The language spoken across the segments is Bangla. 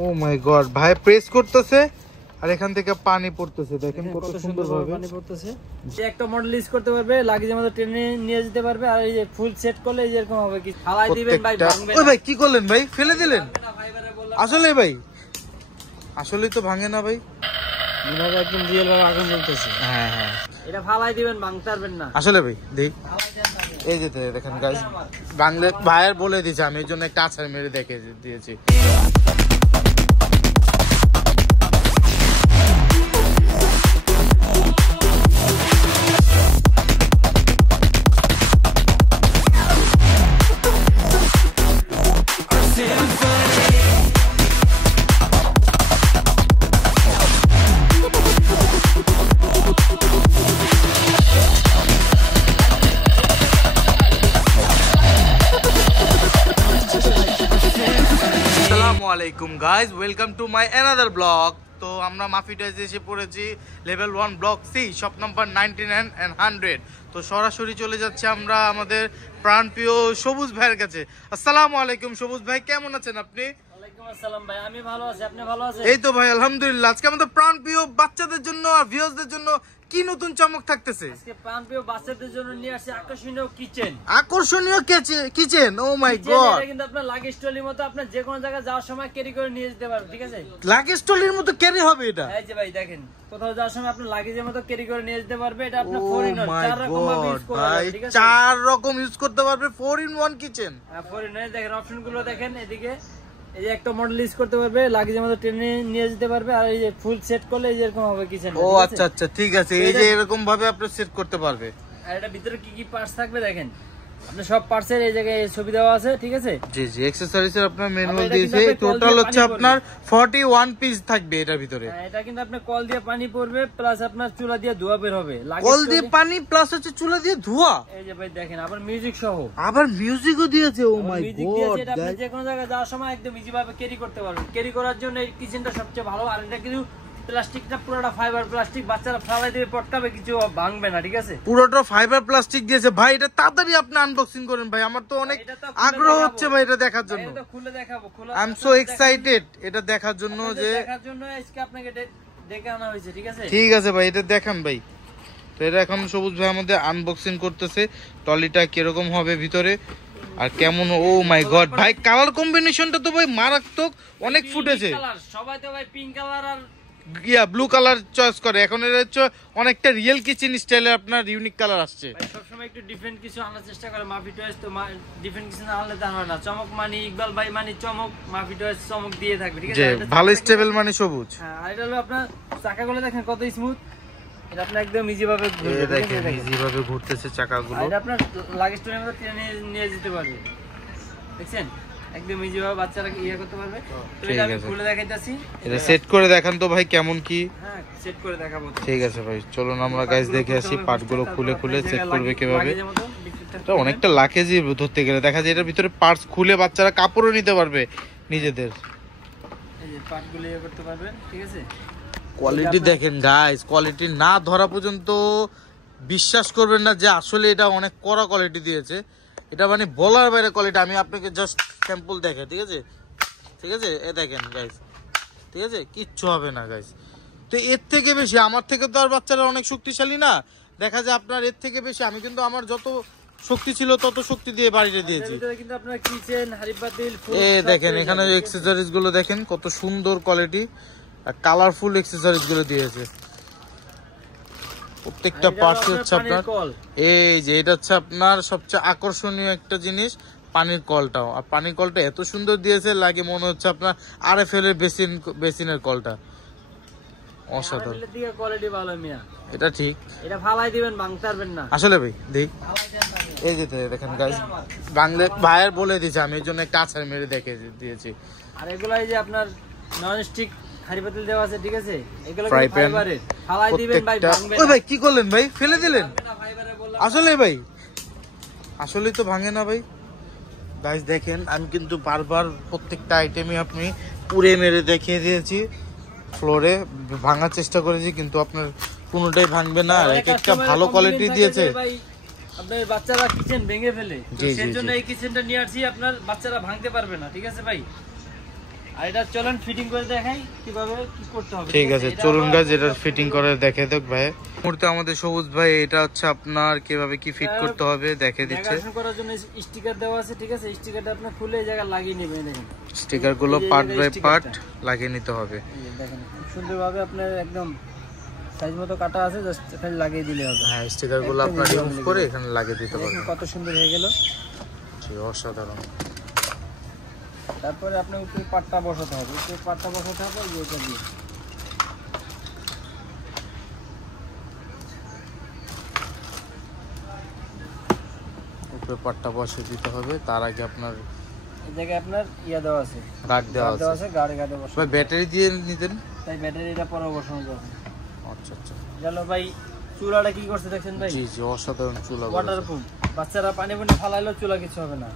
ও মাই গড, ভাই প্রেস করতেছে আর এখান থেকে পানি পড়তেছে, দেখেন কত সুন্দর ভাবে পানি পড়তেছে। যে একটা মডেল ইউজ করতে পারবে, লাগেজের মধ্যে ট্রেনে নিয়ে যেতে পারবে। আর এই যে ফুল সেট করলে এরকম হবে, কি ফালাই দিবেন ভাই, ভাঙবে না। ওই ভাই কি করলেন ভাই, ফেলে দিলেন? আসলে ভাই আসলেই তো ভাঙে না ভাই, মনে হয় একদম রিয়েল ভাবে আগুন জ্বলতেছে। হ্যাঁ হ্যাঁ, এটা ফালাই দিবেন, ভাঙতে পারবেন না আসলে ভাই। দেখ এই যে দেখেন গাইস, বাংলা ভাইয়ের বলে দিয়েছে, আমি এর জন্য একটা আছাড় মেরে দেখে দিয়েছি। আসসালামুয়ালাইকুম guys, welcome to my another blog. তো আমরা মাফি টয়েজে এসে পড়েছি level 1 block C, shop number 99 and 100। তো সরাসরি চলে যাচ্ছে আমরা আমাদের প্রাণপ্রিয় সবুজ ভাইয়ের কাছে। আসসালামু আলাইকুম সবুজ ভাই, কেমন আছেন আপনি? ওয়ালাইকুম আসসালাম ভাই, আমি ভালো আছি, আপনি ভালো আছেন? এই তো ভাই আলহামদুলিল্লাহ। আজকে আমাদের প্রাণপ্রিয় বাচ্চাদের জন্য আর ভিউয়ার্সদের জন্য কি নতুন চমক থাকতেছে? আজকে প্রাণপ্রিয় বাচ্চাদের জন্য নিয়ে আসছি আকর্ষণীয় কিচেন। আকর্ষণীয় কিচেন, ও মাই গড। এটা কিন্তু আপনার লাগেজ ট্রলির মতো, আপনি যে কোনো জায়গায় যাওয়ার সময় ক্যারি করে নিয়ে যেতে পারবেন, ঠিক আছে? লাগেজ ট্রলির মতো ক্যারি হবে এটা? এই যে ভাই দেখেন, কোথাও যাওয়ার সময় আপনি লাগেজের মতো ক্যারি করে নিয়ে যেতে পারবে। এটা আপনি 4 in 1 চার রকম ভাবে ইউজ করা যাবে, ঠিক আছে? চার রকম ইউজ করতে পারবে, 4 in 1 কিচেন। 4 in 1 দেখেন অপশনগুলো দেখেন এদিকে। এই যে একটা মডেল ইউজ করতে পারবে, লাগেজের মধ্যে ট্রেনে নিয়ে যেতে পারবে। আর এই যে ফুল সেট করলে এরকম হবে কিচেন। ও আচ্ছা আচ্ছা, ঠিক আছে। এই যে এরকম ভাবে আপনি সেট করতে পারবে। আর এটা ভিতরে কি কি পার্টস থাকবে দেখেন, আপনি সব পার্টসের এই জায়গায় ছবি দেওয়া আছে, ঠিক আছে? জি জি, অ্যাকসেসরিজ এর আপনার ম্যানুয়াল দিয়েছে। টোটাল হচ্ছে আপনার 41 পিস থাকবে এটার ভিতরে। এটা কিন্তু আপনি কল দিয়ে পানি পড়বে, প্লাস আপনার চুলা দিয়ে ধোয়া বের হবে। কল দিয়ে পানি প্লাস হচ্ছে চুলা দিয়ে ধোয়া। এই যে ভাই দেখেন, আবার মিউজিক সহ, আবার মিউজিকও দিয়েছে। ও মাই গড, এটা আপনি যে কোনো জায়গায় যাওয়ার সময় একদম ইজি ভাবে ক্যারি করতে পারবেন। ক্যারি করার জন্য এই কিচেনটা সবচেয়ে ভালো। আর এটা কিন্তু প্লাস্টিকটা পুরোটা ফাইবার প্লাস্টিক, বাচ্চারা ফালাই দিয়ে পটকাবে, কিছু ভাঙবে না, ঠিক আছে? পুরোটা ফাইবার প্লাস্টিক দিয়েছে ভাই। এটা তাড়াতাড়ি আপনি আনবক্সিং করেন ভাই, আমার তো অনেক আগ্রহ হচ্ছে ভাই এটা দেখার জন্য। এটা খুলে দেখাবো, আই এম সো এক্সাইটেড এটা দেখার জন্য, যে দেখার জন্য আজকে আপনাকে ডেকে আনা হয়েছে, ঠিক আছে? ঠিক আছে ভাই, এটা দেখান ভাই। তো এটা এখন সবুজ ভাই আমাদের আনবক্সিং করতেছে, ট্রলিটা কিরকম হবে ভিতরে আর কেমন। ও মাই গড ভাই, কালার কম্বিনেশনটা তো ভাই মারাত্মক, অনেক ফুটেছে। সবাই তো ভাই পিঙ্ক কালার আর ব্লু কালার চয়েস করে। এখন এর হচ্ছে অনেকটা রিয়েল কিচেন স্টাইলে আপনার ইউনিক কালার আসছে। ভাই সবসময় একটু ডিফারেন্ট কিছু আনার চেষ্টা করে মাফি টয়েস। তো ডিফারেন্ট কিছু না আনলে তা হয় না। চমক মানে ইকবাল ভাই মানে চমক, মাফি টয়েস চমক দিয়ে থাকবে, ঠিক আছে? ভালো স্টেবল মানে সবুজ। হ্যাঁ, আর এটা হলো আপনার চাকাগুলো দেখেন কত স্মুথ। এটা আপনি একদম ইজি ভাবে ঘুরবে, দেখেন ইজি ভাবে ঘুরতেছে চাকাগুলো। এটা আপনার লাগেজ ট্রেনের মধ্যে ট্রেনে নিয়ে যেতে পারবে, দেখছেন? একদম ইজি ভাবে বাচ্চারা ইয়ে করতে পারবে। তো এটা আমি খুলে দেখাইতাছি, এটা সেট করে দেখান তো ভাই কেমন কি। হ্যাঁ, সেট করে দেখাবো। ঠিক আছে ভাই, চলুন আমরা গাইস দেখে আসি পার্টগুলো খুলে খুলে সেট করবে কিভাবে। এটা অনেকটা লাকেজি ধরতে গেলে দেখা যায় এটার ভিতরে পার্টস খুলে বাচ্চারা কাপড়ও নিতে পারবে নিজেদের। এই যে পার্টগুলো ইয়ে করতে পারবে, ঠিক আছে? কোয়ালিটি দেখেন গাইস, কোয়ালিটি না ধরা পর্যন্ত বিশ্বাস করবেন না যে আসলে এটা অনেক কড়া কোয়ালিটি দিয়েছে। এটা মানে বলার বাইরে কোয়ালিটি। আমি আপনাকে জাস্ট স্যাম্পল দেখে, ঠিক আছে? ঠিক আছে, এ দেখেন গাইস, ঠিক আছে, কিচ্ছু হবে না গাইস। তো এর থেকে বেশি আমার থেকে তো আর বাচ্চারা অনেক শক্তিশালী না, দেখা যায় আপনার এর থেকে বেশি। আমি কিন্তু আমার যত শক্তি ছিল তত শক্তি দিয়ে বাড়িতে দিয়েছি। কিন্তু আপনার কিচেন হাড়ি-পাতিল এ দেখেন, এখানে অ্যাকসেসরিজ গুলো দেখেন কত সুন্দর কোয়ালিটি আর কালারফুল অ্যাকসেসরিজ গুলো দিয়েছে। প্রত্যেকটা পার্টস হচ্ছে আপনার এই যে এটা হচ্ছে আপনার সবচেয়ে আকর্ষণীয় একটা জিনিস, পানির কলটাও। আর পানির কলটা এত সুন্দর দিয়েছে, লাগে মনে হচ্ছে আপনার আরএফএল এর বেসিনের কলটা। অসাধারণ কোয়ালিটি ভালো মিয়া, এটা ঠিক। এটা ফালাই দিবেন, ভাঙতে পারবেন না আসলে ভাই। দেখ এই যে দেখেন গাইস, বাংলা ভাইয়ের বলে দিয়েছে, আমি এর জন্য একটা আছাড় মেরে দেখে দিয়েছি। আর এগুলো এই যে আপনার নন স্টিক হাড়ি-পাতিল দেওয়া আছে, ঠিক আছে? এগুলো ফাইবারের, ফালাই দিবেন ভাই, ভাঙবে না। ওই ভাই কি করলেন ভাই, ফেলে দিলেন? আসলে ভাই আসলেই তো ভাঙে না ভাই। গাইস দেখেন, আমি কিন্তু বারবার প্রত্যেকটা আইটেমই আপনি পুড়ে মেরে দেখিয়ে দিয়েছি, ফ্লোরে ভাঙার চেষ্টা করেছি, কিন্তু আপনার কোনোটাই ভাঙবে না। আর একটা ভালো কোয়ালিটি দিয়েছে। আপনার বাচ্চারা কিচেন ভেঙে ফেলে, সেজন্য এই কিচেনটা নিয়ে আসছি, আপনার বাচ্চারা ভাঙতে পারবে না, ঠিক আছে ভাই? আর এটা চলেন ফিটিং করে দেখাই কিভাবে কি করতে হবে। ঠিক আছে, চলুন গাইস এটার ফিটিং করে দেখে দেখ ভাই। মুহূর্তে আমাদের সবুজ ভাই এটা হচ্ছে আপনার কিভাবে কি ফিট করতে হবে দেখে দিচ্ছে। দেখাশোনা করার জন্য স্টিকার দেওয়া আছে, ঠিক আছে? স্টিকারটা আপনি খুলে এই জায়গায় লাগিয়ে নেবেন। দেখেন স্টিকার গুলো পার্ট বাই পার্ট লাগিয়ে নিতে হবে। দেখেন খুব সুন্দরভাবে আপনার একদম সাইজ মতো কাটা আছে, জাস্ট খালি লাগিয়ে দিলে হবে। হ্যাঁ, স্টিকার গুলো আপনার রিমুভ করে এখানে লাগিয়ে দিতে পারবেন। কত সুন্দর হয়ে গেল, অসাধারণ। তারপরে আপনার উপরে পাটটা বসাতে হবে, উপরে পাটটা বসাতে হবে এটা দিয়ে। উপরে পাটটা বসিয়ে দিতে হবে, তার আগে আপনার এই জায়গায় আপনার ইয়া দেওয়া আছে, গার্ড দেওয়া আছে। গাড়ে বসাতে ভাই ব্যাটারি দিয়ে নিতেন, তাই ব্যাটারিটা পরে বসানো যাবে। আচ্ছা আচ্ছা। চলো ভাই, চুলাটা কি করছে দেখছেন ভাই? জি জি, অসাধারণ চুলা। ওয়াটারপ্রুফ, বাচ্চারা পানি ফালাইলেও চুলা কিছু হবে না।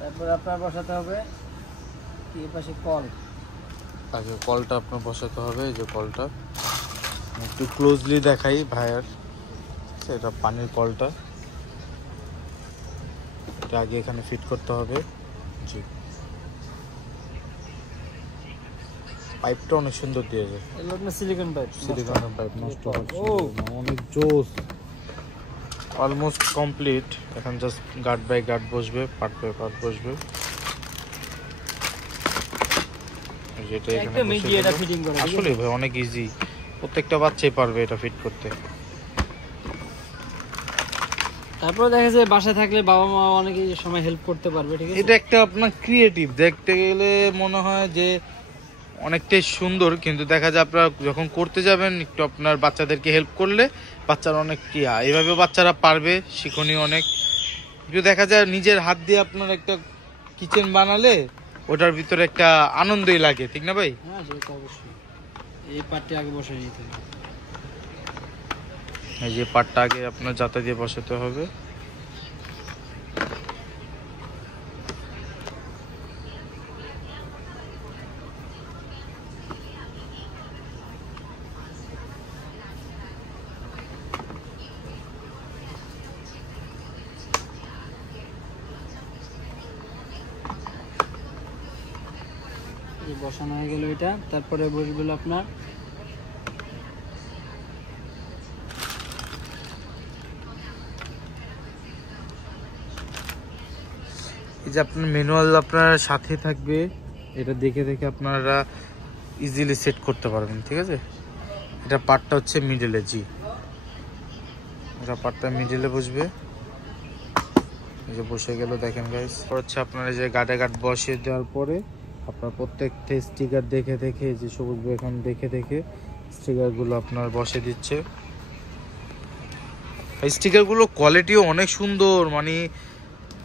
তারপর আপনার বসাতে হবে এই পাশে কল। আগে কলটা আপনার বসাতে হবে, এই যে কলটা একটু ক্লোজলি দেখাই ভাইয়ার, এটা পানির কলটা, এটা আগে এখানে ফিট করতে হবে। জি, পাইপটা অনেক সুন্দর দিয়েছে, এগুলো আপনার সিলিকন পাইপ। সিলিকনের পাইপ নষ্ট হচ্ছে না, অনেক জোস। অলমোস্ট কমপ্লিট, এখন জাস্ট গার্ড বাই গার্ড বসবে, পার্ট বাই পার্ট বসবে। যেটা এখানে একদম ইজি এটা ফিটিং করা, আসলে ভাই অনেক ইজি, প্রত্যেকটা বাচ্চাই পারবে এটা ফিট করতে। তারপরে দেখা যায় বাসায় থাকলে বাবা মা অনেক সময় হেল্প করতে পারবে, ঠিক আছে? এটা একটা আপনার ক্রিয়েটিভ, দেখতে গেলে মনে হয় যে অনেকটাই সুন্দর, কিন্তু দেখা যায় আপনারা যখন করতে যাবেন একটু আপনার বাচ্চাদেরকে হেল্প করলে বাচ্চারা অনেক কি এইভাবে বাচ্চারা পারবে, শিক্ষণীয় অনেক। যদি দেখা যায় নিজের হাত দিয়ে আপনার একটা কিচেন বানালে ওটার ভিতরে একটা আনন্দই লাগে, ঠিক না ভাই? হ্যাঁ সেটা অবশ্যই। এই পার্টটা আগে বসাই নিতে হবে, এই যে পার্টটা আগে আপনার জাতা দিয়ে বসাতে হবে। এই বসানো হয়ে গেল এটা। তারপরে বসবে আপনার এই যে আপনার ম্যানুয়াল আপনার সাথে থাকবে, এটা দেখে দেখে আপনারা ইজিলি সেট করতে পারবেন, ঠিক আছে? এটা পার্টটা হচ্ছে মিডলে, জি এটা পার্টটা মিডলে বসবে। এই যে বসে গেল, দেখেন গাইস। হচ্ছে আপনার এই যে গার্ডে গার্ড বসিয়ে দেওয়ার পরে আপনার প্রত্যেকটা স্টিকার দেখে দেখে, যে সবুজ ভাই এখন দেখে দেখে স্টিকারগুলো আপনার বসে দিচ্ছে। এই স্টিকারগুলো কোয়ালিটিও অনেক সুন্দর,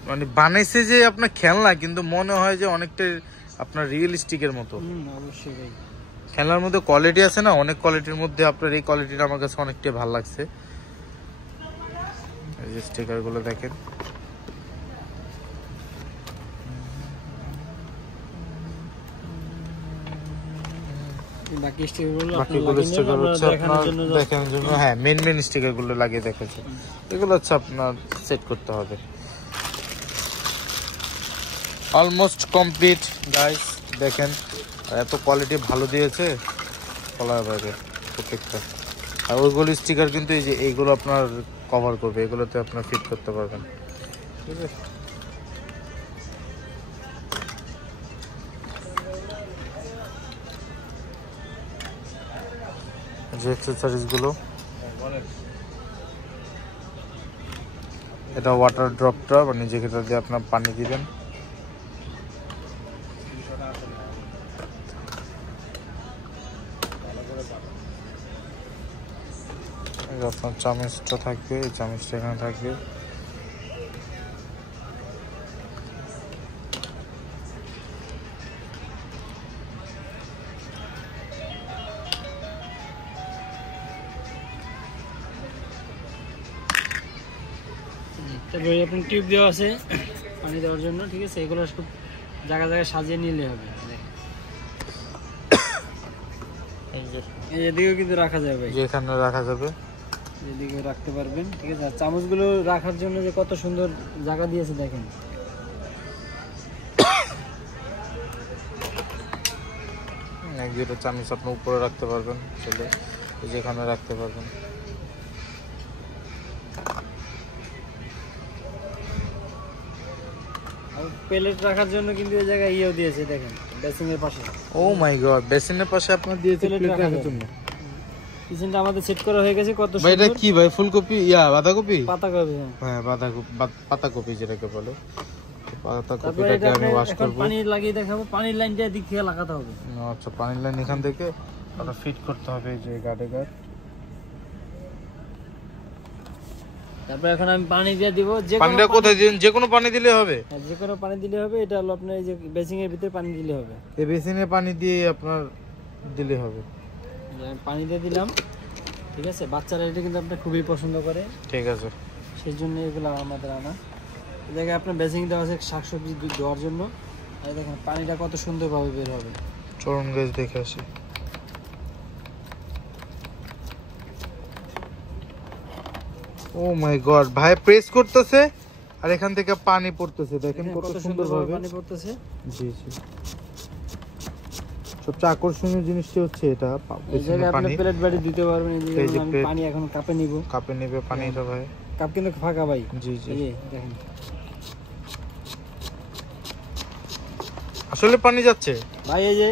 মানে বানাইছে যে আপনার খেলনা, কিন্তু মনে হয় যে অনেকটা আপনার রিয়েলিস্টিকের মতো। অবশ্যই ভাই, খেলনার মধ্যে কোয়ালিটি আছে না, অনেক কোয়ালিটির মধ্যে আপনার এই কোয়ালিটিটা আমার কাছে অনেকটাই ভালো লাগছে। এই যে স্টিকারগুলো দেখেন, বাকি স্টিকারগুলো স্টিকার হচ্ছে আপনার দেখানোর জন্য, হ্যাঁ মেন স্টিকারগুলো লাগিয়ে দেখাচ্ছে। এগুলো হচ্ছে আপনার সেট করতে হবে। অলমোস্ট কমপ্লিট গাইস, দেখেন এত কোয়ালিটি ভালো দিয়েছে বলার বাইরে প্রত্যেকটা। আর ওইগুলো স্টিকার কিন্তু এই যে এইগুলো আপনার কভার করবে, এগুলোতে আপনার ফিট করতে পারবেন, ঠিক আছে? যে অ্যাক্সেসরিজগুলো, এটা ওয়াটার ড্রপটা, মানে যেটা দিয়ে আপনার পানি দিবেন। আপনার চামচটা থাকবে, এই চামচটা এখানে থাকবে। তারপরে আপনার টিউব দেওয়া আছে পানি দেওয়ার জন্য, ঠিক আছে? এগুলো সব জায়গায় জায়গায় সাজিয়ে নিলে হবে। এই এদিকেও কিন্তু রাখা যাবে, যেখানে রাখা যাবে। এদিকে রাখতে পারবেন, ঠিক আছে। আর চামচগুলো রাখার জন্য যে কত সুন্দর জায়গা দিয়েছে দেখেন। এক দুটো চামচ আপনি উপরে রাখতে পারবেন, চলে যেখানে রাখতে পারবেন। আর প্লেট রাখার জন্য কিন্তু এই জায়গায় ইয়েও দিয়েছে দেখেন, বেসিং এর পাশে। ও মাই গড, বেসিনের পাশে আপনার দিয়েছে প্লেট প্লেট রাখার রাখার জন্য। কিচেনটা আমাদের সেট করা হয়ে গেছে, কত ভাই এটা সুন্দর। কি ভাই, ফুলকপি বাঁধাকপি? পাতাকপি, হ্যাঁ পাতাকপি যেটাকে বলে। তারপরে পাতাকপিটাকে এটা আমি ওয়াশ এখন করব। পানি লাগিয়ে দেখাবো, পানির লাইনটা দিক থেকে লাগাতে হবে। আচ্ছা, পানির লাইন এখান থেকে ওটা ফিট করতে হবে এই যে গার্ডে গার্ড। তারপরে এখন আমি পানি দিয়ে দিব, যে পানিটা কোথায় দিবেন? যে কোনো পানি দিলে হবে? যে কোনো পানি দিলে হবে। এটা হলো আপনার এই যে বেসিং এর ভিতরে পানি দিলে হবে। এই বেসিনে পানি দিয়ে আপনার দিলে হবে। আমি পানি দিয়ে দিলাম, ঠিক আছে। বাচ্চারা এটা কিন্তু আপনার খুবই পছন্দ করে, ঠিক আছে। সেই জন্য এগুলো আমাদের আনা। এই জায়গায় আপনার বেসিং দেওয়া আছে শাকসবজি দেওয়ার জন্য। আর দেখেন পানিটা কত সুন্দরভাবে বের হবে। চরণ গাছ দেখে আসি। ও মাই গড, ভাই প্রেস করতেছে আর এখান থেকে পানি পড়তেছে, দেখেন কত সুন্দরভাবে পানি পড়তেছে। জি জি। সবচেয়ে আকর্ষণীয় জিনিসটা হচ্ছে এটা, এই জায়গায় আপনি পানি প্লেট বাড়ি দিতে পারবেন। এই এই যে যে আমি plate। পানি এখন কাপে নিব। কাপে নেবে পানিটা ভাই। কাপ কিন্তু ফাঁকা ভাই। জি জি। এই যে দেখেন আসলে পানি যাচ্ছে ভাই, এই যে।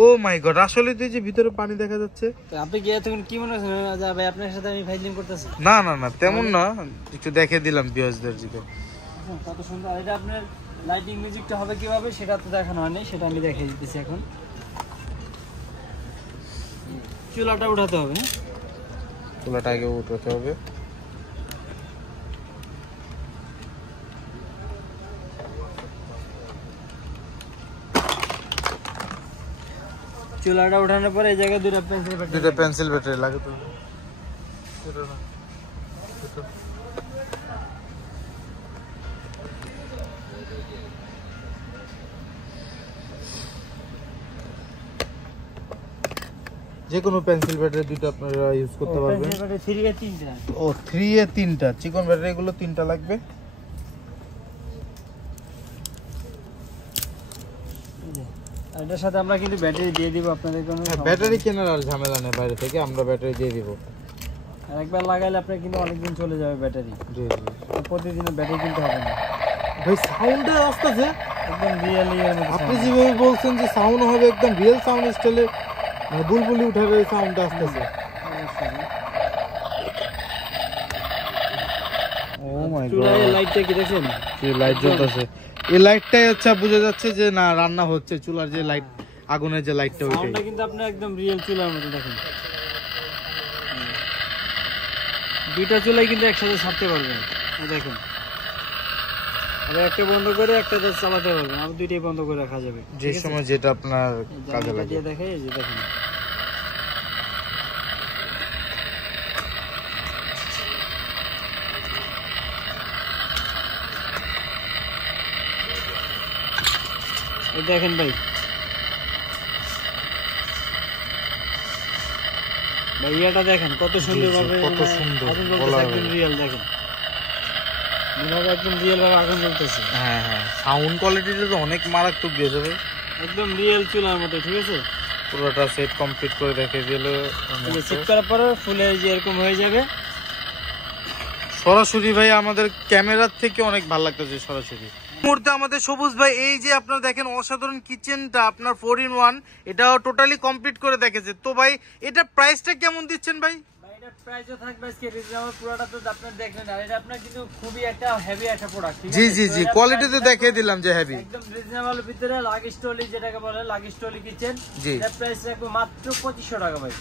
ও মাই গড, আসলে তো এই যে ভিতরে পানি দেখা যাচ্ছে। তো আপনি কি এতক্ষণ কি মনে করছেন যে ভাই আপনার সাথে আমি ফাইলিং করতেছি? না না না, তেমন না, একটু দেখে দিলাম ভিউয়ার্সদের দিকে। কত সুন্দর। আর এটা আপনার লাইটিং মিউজিকটা হবে কিভাবে সেটা তো দেখানো হয়নি, সেটা আমি দেখিয়ে দিতেছি এখন। চুলাটা উঠাতে হবে, হ্যাঁ? চুলাটা আগে উঠাতে হবে। চুলাটা উঠানোর পরে এই জায়গায় দুটো পেন্সিল ব্যাটারি লাগাতে হবে। যে কোনো পেন্সিল ব্যাটারি দুটো আপনারা ইউজ করতে পারবেন। 3 এর 3টা। ও 3 এ 3টা চিকন ব্যাটারি, গুলো 3টা লাগবে। আর এটার সাথে আমরা কিন্তু ব্যাটারি দিয়ে দিব আপনাদের কোনো। ব্যাটারি কেনার আর ঝামেলা নেই, বাইরে থেকে আমরা ব্যাটারি দিয়ে দিব। আর একবার লাগাইলে আপনার কিন্তু অনেকদিন চলে যাবে ব্যাটারি। জি জি। প্রতিদিন ব্যাটারি কিনতে হবে না ভাই সাউন্ডে আসতেছে একদম রিয়েলি এর মধ্যে। আপনি যেভাবে বলছেন যে সাউন্ড হবে একদম রিয়েল সাউন্ড স্টাইলে, বুলবুলি উঠার এই সাউন্ডটা আসতেছে। ও মাই গড, চুলায় লাইটটা কি দেখেন? কি লাইট জ্বলতেছে! এই লাইটটাই হচ্ছে বোঝা যাচ্ছে যে না রান্না হচ্ছে। চুলার যে লাইট, আগুনের যে লাইটটা, ওইটাই। সাউন্ডটা কিন্তু আপনি একদম রিয়েল চুলার মতো দেখেন। দুইটা চুলাই কিন্তু একসাথে ছাড়তে পারবেন, এই দেখেন। আর একটা বন্ধ করে একটা চালাতে পারবেন, আর দুইটাই বন্ধ করে রাখা যাবে যে সময় যেটা আপনার কাজে লাগে। দেখে এই যে দেখেন। এই দেখেন ভাই, ভাইয়াটা দেখেন কত সুন্দর ভাবে, কত সুন্দর আগুন বলা জ্বলতেছে, একদম রিয়েল দেখেন। মনে হয় একদম রিয়েল ভাবে আগুন জ্বলতেছে। হ্যাঁ হ্যাঁ, সাউন্ড কোয়ালিটিটা তো অনেক মারাত্মক দিয়েছে ভাই, একদম রিয়েল চুলার মতো, ঠিক আছে। পুরোটা সেট কমপ্লিট করে রেখে দিলে সেট করার পরে ফুলে যে এরকম হয়ে যাবে। সরাসরি ভাই আমাদের ক্যামেরার থেকে অনেক ভালো লাগতেছে সরাসরি। মুহূর্তে আমাদের সবুজ ভাই এই যে আপনারা দেখেন অসাধারণ কিচেনটা আপনার 4-in-1, এটাও টোটালি কমপ্লিট করে দেখেছে। তো ভাই এটা প্রাইসটা কেমন দিচ্ছেন ভাই? এটা প্রাইসও থাকবে আজকে রিজনেবল, পুরোটা তো আপনারা দেখলেন। আর এটা আপনার কিন্তু খুবই একটা হেভি একটা প্রোডাক্ট, ঠিক আছে। জি জি জি, কোয়ালিটি তো দেখিয়ে দিলাম যে হেভি, একদম রিজনেবল ভিতরে লাগেজ ট্রলি যেটাকে বলে, লাগেজ ট্রলি কিচেন। জি, এর প্রাইস রাখবো মাত্র 2500 টাকা ভাই।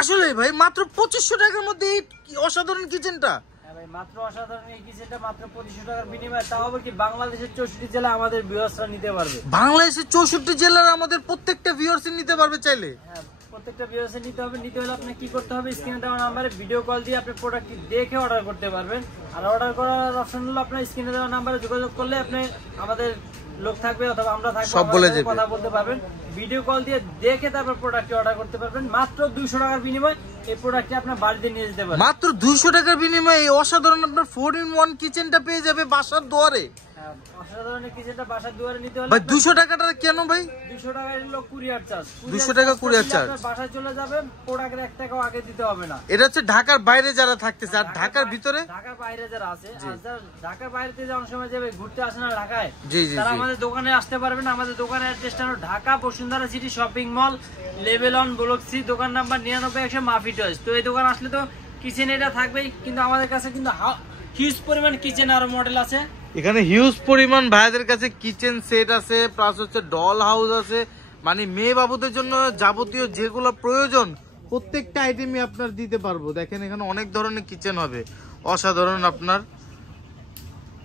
আসলে ভাই মাত্র 2500 টাকার মধ্যে এই অসাধারণ কিচেনটা? হ্যাঁ ভাই, মাত্র অসাধারণ এই কিচেনটা মাত্র 2500 টাকার বিনিময়ে, তাও আবার কি বাংলাদেশের 64 জেলা আমাদের ভিউয়ার্সরা নিতে পারবে। বাংলাদেশের 64 জেলার আমাদের প্রত্যেকটা ভিউয়ার্স নিতে পারবে চাইলে। হ্যাঁ, প্রত্যেকটা ভিউয়ার্সে নিতে হবে। নিতে হলে আপনাকে কি করতে হবে, স্ক্রিনে দেওয়া নাম্বারে ভিডিও কল দিয়ে আপনি প্রোডাক্টটি দেখে অর্ডার করতে পারবেন। আর অর্ডার করার অপশন হলো আপনার স্ক্রিনে দেওয়া নাম্বারে যোগাযোগ করলে আপনি আমাদের লোক থাকবে অথবা আমরা থাকবো, সব বলে যাবে, কথা বলতে পারবেন। ভিডিও কল দিয়ে দেখে তারপর প্রোডাক্টটি অর্ডার করতে পারবেন মাত্র 200 টাকার বিনিময়ে। এই প্রোডাক্টটি আপনার বাড়িতে নিয়ে যেতে পারেন। মাত্র 200 টাকার বিনিময়ে এই অসাধারণ আপনার 4-in-1 কিচেনটা পেয়ে যাবে বাসার দুয়ারে। অসাধারণ কিচেনটা বাসার দুয়ারে নিতে হলে ভাই 200 টাকাটা কেন ভাই? 200 টাকা হলো কুরিয়ার চার্জ। 200 টাকা কুরিয়ার চার্জ। বাসায় চলে যাবে, প্রোডাক্টের 1 টাকাও আগে দিতে হবে না। এটা হচ্ছে ঢাকার বাইরে যারা থাকতেছে, আর ঢাকার ভিতরে ঢাকার বাইরে যারা আছে, আর যারা ঢাকার বাইরে থেকে অনেক সময় যাবে ঘুরতে আসে না ঢাকায়, জি জি তারা জি। আমাদের দোকানে আসতে পারবেন। আমাদের দোকানের অ্যাড্রেসটা হলো Dhaka Bashundhara city shopping mall, level 1 block C, দোকান নাম্বার 99 মাফি টয়েস। তো এই দোকান আসলে তো কিচেন এটা থাকবেই, কিন্তু আমাদের কাছে কিন্তু হিউজ পরিমাণ কিচেন আরো মডেল আছে। এখানে হিউজ পরিমাণ ভাইদের কাছে কিচেন সেট আছে, প্লাস হচ্ছে ডল হাউস আছে, মানে মেয়ে বাবুদের জন্য যাবতীয় যেগুলো প্রয়োজন প্রত্যেকটা আইটেমই আপনার দিতে পারবো। দেখেন এখানে অনেক ধরনের কিচেন হবে, অসাধারণ আপনার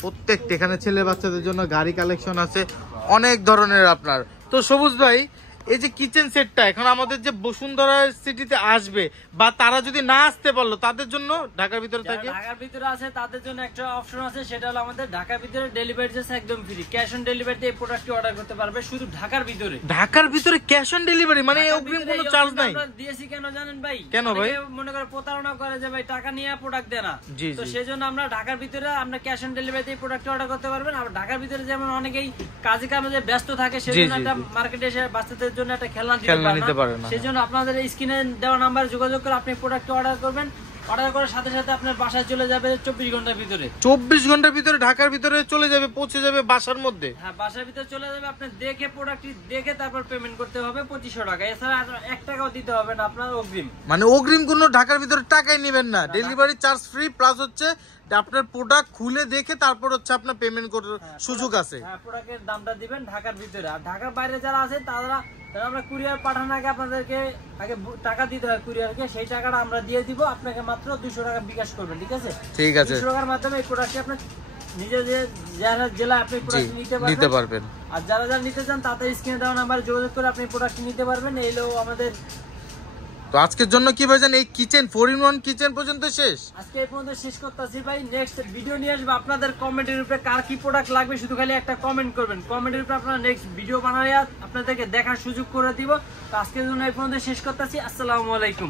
প্রত্যেকটা। এখানে ছেলে বাচ্চাদের জন্য গাড়ি কালেকশন আছে অনেক ধরনের আপনার। তো সবুজ ভাই, এই যে কিচেন সেটটা এখন আমাদের যে বসুন্ধরা সিটিতে আসবে বা তারা যদি না আসতে পারলো তাদের জন্য ঢাকার ভিতরে থাকে, ঢাকার ভিতরে আছে তাদের জন্য একটা অপশন আছে, সেটা হলো আমাদের ঢাকার ভিতরে ডেলিভারি চার্জ একদম ফ্রি। ক্যাশ অন ডেলিভারিতে এই প্রোডাক্টটি অর্ডার করতে পারবে শুধু ঢাকার ভিতরে। ঢাকার ভিতরে ক্যাশ অন ডেলিভারি, মানে অগ্রিম কোনো চার্জ নাই? আমরা দিয়েছি কেন জানেন ভাই? কেন ভাই? অনেকে মনে করে প্রতারণা করে যে ভাই টাকা নিয়ে প্রোডাক্ট দেয় না, জি তো জি। সেজন্য আমরা ঢাকার ভিতরে আমরা ক্যাশ অন ডেলিভারিতে এই প্রোডাক্টটি অর্ডার করতে পারবেন। আর ঢাকার ভিতরে যেমন অনেকেই কাজে কামে ব্যস্ত থাকে, সেজন্য জি, একটা জি। মার্কেটে এসে বাচ্চাদের জন্য একটা খেলনা নিতে পারে না। সেজন্য আপনাদের স্ক্রিনে দেওয়া নাম্বারে যোগাযোগ করে আপনি প্রোডাক্টটি অর্ডার করবেন। অর্ডার করার সাথে সাথে আপনার বাসায় চলে যাবে 24 ঘন্টার ভিতরে। 24 ঘন্টার ভিতরে ঢাকার ভিতরে চলে যাবে, পৌঁছে যাবে বাসার মধ্যে। হ্যাঁ, বাসার ভিতরে চলে যাবে। আপনি দেখে প্রোডাক্টটি দেখে তারপর পেমেন্ট করতে হবে 2500 টাকা। এছাড়া আর 1 টাকাও দিতে হবে না আপনার অগ্রিম। মানে অগ্রিম কোনো ঢাকার ভিতরে টাকাই নেবেন না, ডেলিভারি চার্জ ফ্রি, প্লাস হচ্ছে আপনার প্রোডাক্ট খুলে দেখে তারপর হচ্ছে আপনার পেমেন্ট করার সুযোগ আছে। হ্যাঁ, প্রোডাক্টের দামটা দিবেন ঢাকার ভিতরে। আর ঢাকার বাইরে যারা আছে তারা আমরা কুরিয়ার পাঠানোর আগে আপনাদেরকে আগে টাকা দিতে হয় কুরিয়ারকে, সেই টাকাটা আমরা দিয়ে দিব। আপনাকে মাত্র 200 টাকা বিকাশ করবেন, ঠিক আছে? ঠিক আছে। 200 টাকার মাধ্যমে এই প্রোডাক্টটি আপনি নিজের যে জেলায় আপনি প্রোডাক্ট নিতে পারবেন। আর যারা যারা নিতে চান তাদের স্ক্রিনে দেওয়া নাম্বারে যোগাযোগ করে আপনি প্রোডাক্টটি নিতে পারবেন। এই হলো আমাদের। তো আজকের জন্য কি ভাইজান এই কিচেন 4-in-1 কিচেন পর্যন্ত শেষ? আজকে এই পর্যন্ত শেষ করতেছি ভাই। নেক্সট ভিডিও নিয়ে আসবো আপনাদের কমেন্টের উপরে, কার কি প্রোডাক্ট লাগবে শুধু খালি একটা কমেন্ট করবেন। কমেন্টের উপরে আপনারা নেক্সট ভিডিও বানাইয়া আপনাদেরকে দেখার সুযোগ করে দিব। তো আজকের জন্য এই পর্যন্ত শেষ করতেছি। আসসালামু আলাইকুম।